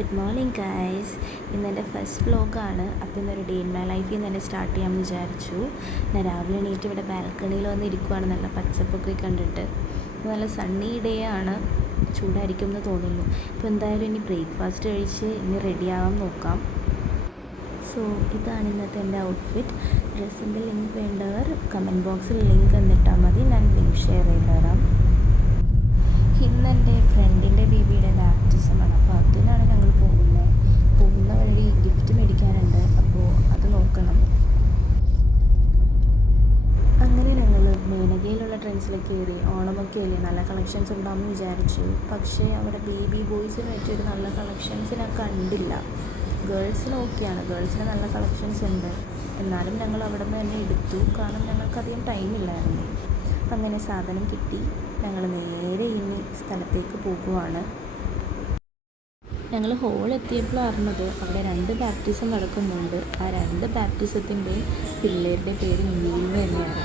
Good morning guys. ഇന്നെൻ്റെ first വ്ലോഗാണ്. അപ്പോൾ ഇന്നൊരു ഡേ ഇൻ മൈ ലൈഫിൽ നിന്ന് തന്നെ സ്റ്റാർട്ട് ചെയ്യാമെന്ന് വിചാരിച്ചു. ഞാൻ രാവിലെ എണീറ്റ് ഇവിടെ ബാൽക്കണിയിൽ വന്ന് ഇരിക്കുവാണ്, നല്ല പച്ചപ്പൊക്കെ കണ്ടിട്ട്. നല്ല സണ്ണി ഡേ ആണ്, ചൂടായിരിക്കും എന്ന് തോന്നുന്നു. ഇപ്പോൾ എന്തായാലും ഇനി ബ്രേക്ക്ഫാസ്റ്റ് കഴിച്ച് ഇനി റെഡിയാവാൻ നോക്കാം. സോ ഇതാണ് ഇന്നത്തെ എൻ്റെ ഔട്ട്ഫിറ്റ്. ഡ്രസ്സിൻ്റെ ലിങ്ക് വേണ്ടവർ കമൻറ്റ് ബോക്സിൽ ലിങ്ക് എന്നിട്ടാൽ മതി, ഞാൻ ലിങ്ക് ഷെയർ ചെയ്ത് തരാം. ഇന്നെൻ്റെ ഫ്രണ്ടിൻ്റെ ബേബിയുടെ ബാപ്റ്റിസമാണ്, അപ്പോൾ അതിനാണ് ഞങ്ങൾ പോകുന്ന വഴി ഗിഫ്റ്റ് മേടിക്കാനുണ്ട്, അപ്പോൾ അത് നോക്കണം. അങ്ങനെ ഞങ്ങൾ മേനകയിലുള്ള ട്രെൻഡ്സിലേക്ക് കയറി. ഓണമൊക്കെ അല്ലേ, നല്ല കളക്ഷൻസ് ഉണ്ടാകുമെന്ന് വിചാരിച്ചു. പക്ഷേ അവിടെ ബേബി ബോയ്സിന് പറ്റിയൊരു നല്ല കളക്ഷൻസ് ഞാൻ കണ്ടില്ല. ഗേൾസിന് ഓക്കെയാണ്, ഗേൾസിന് നല്ല കളക്ഷൻസ് ഉണ്ട്. എന്നാലും ഞങ്ങൾ അവിടെ നിന്ന് തന്നെ എടുത്തു, കാരണം ഞങ്ങൾക്കധികം ടൈമില്ലായിരുന്നു. അങ്ങനെ സാധനം കിട്ടി, ഞങ്ങൾ നേരെ ഇനി സ്ഥലത്തേക്ക് പോകുവാണ്. ഞങ്ങൾ ഹോൾ എത്തിയപ്പോൾ അറിഞ്ഞത് അവിടെ 2 ബാപ്റ്റിസം നടക്കുന്നുണ്ട്. ആ 2 ബാപ്റ്റിസത്തിൻ്റെയും പിള്ളേരുടെ പേര് നീൽമ തന്നെയായിരുന്നു.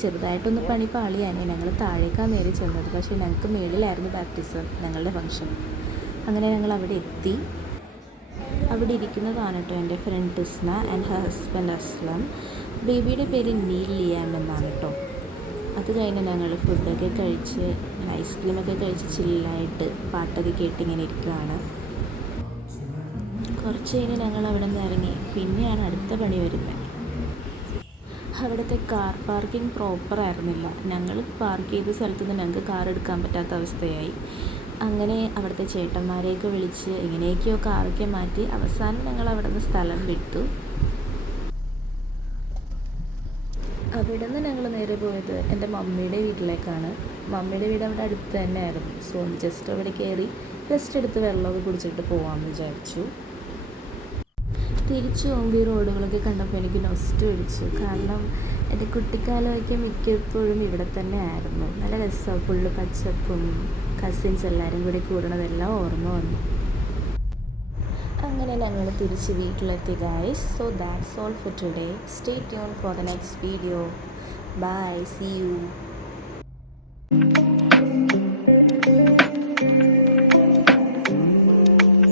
ചെറുതായിട്ടൊന്ന് പണി പാളിയാനെ ഞങ്ങൾ താഴേക്കാണ് നേരെ ചെന്നത്, പക്ഷേ ഞങ്ങൾക്ക് മേളിലായിരുന്നു ബാപ്റ്റിസം, ഞങ്ങളുടെ ഫംഗ്ഷൻ. അങ്ങനെ ഞങ്ങൾ അവിടെ എത്തി. അവിടെ ഇരിക്കുന്നതാണ് കേട്ടോ എൻ്റെ friend Tisna and her husband Aslam. ബേബിയുടെ പേര് നീൽ ലിയാൻ എന്നാണ് കേട്ടോ. അത് കഴിഞ്ഞ് ഞങ്ങൾ ഫുഡൊക്കെ കഴിച്ച് ഐസ്ക്രീമൊക്കെ കഴിച്ച് ചില്ലായിട്ട് പാട്ടൊക്കെ കേട്ടിങ്ങനെ ഇരിക്കുകയാണ്. കുറച്ച് കഴിഞ്ഞ് ഞങ്ങൾ അവിടെ നിന്ന് ഇറങ്ങി. പിന്നെയാണ് അടുത്ത പണി വരുന്നത്. അവിടുത്തെ കാർ പാർക്കിംഗ് പ്രോപ്പർ ആയിരുന്നില്ല. ഞങ്ങൾ പാർക്ക് ചെയ്ത സ്ഥലത്ത് നിന്ന് ഞങ്ങൾക്ക് കാർ എടുക്കാൻ പറ്റാത്ത അവസ്ഥയായി. അങ്ങനെ അവിടുത്തെ ചേട്ടന്മാരെയൊക്കെ വിളിച്ച് എങ്ങനെയൊക്കെയോ കാറൊക്കെ മാറ്റി അവസാനം ഞങ്ങൾ അവിടെ നിന്ന് സ്ഥലം വിട്ടു. അവിടെ നിന്ന് ഞങ്ങൾ നേരെ പോയത് എൻ്റെ മമ്മിയുടെ വീട്ടിലേക്കാണ്. മമ്മിയുടെ വീട് അവിടെ അടുത്ത് തന്നെ ആയിരുന്നു. സോ ജസ്റ്റ് അവിടെ കയറി റെസ്റ്റ് എടുത്ത് വെള്ളമൊക്കെ കുടിച്ചിട്ട് പോകാമെന്ന് വിചാരിച്ചു. തിരിച്ചു പോകുമ്പോൾ ഈ റോഡുകളൊക്കെ കണ്ടപ്പോൾ എനിക്ക് നൊസ്റ്റ് പിടിച്ചു. കാരണം എൻ്റെ കുട്ടിക്കാലമൊക്കെ മിക്കപ്പോഴും ഇവിടെ തന്നെ ആയിരുന്നു. നല്ല രസമാണ്, ഫുള്ള് പച്ചപ്പും കസിൻസ് എല്ലാവരും കൂടി കൂടണതെല്ലാം ഓർമ്മ വന്നു. അങ്ങനെ ഞങ്ങൾ തിരിച്ച് വീട്ടിലെത്തി guys. So that's all for today. Stay tune for the next video. Bye, see U.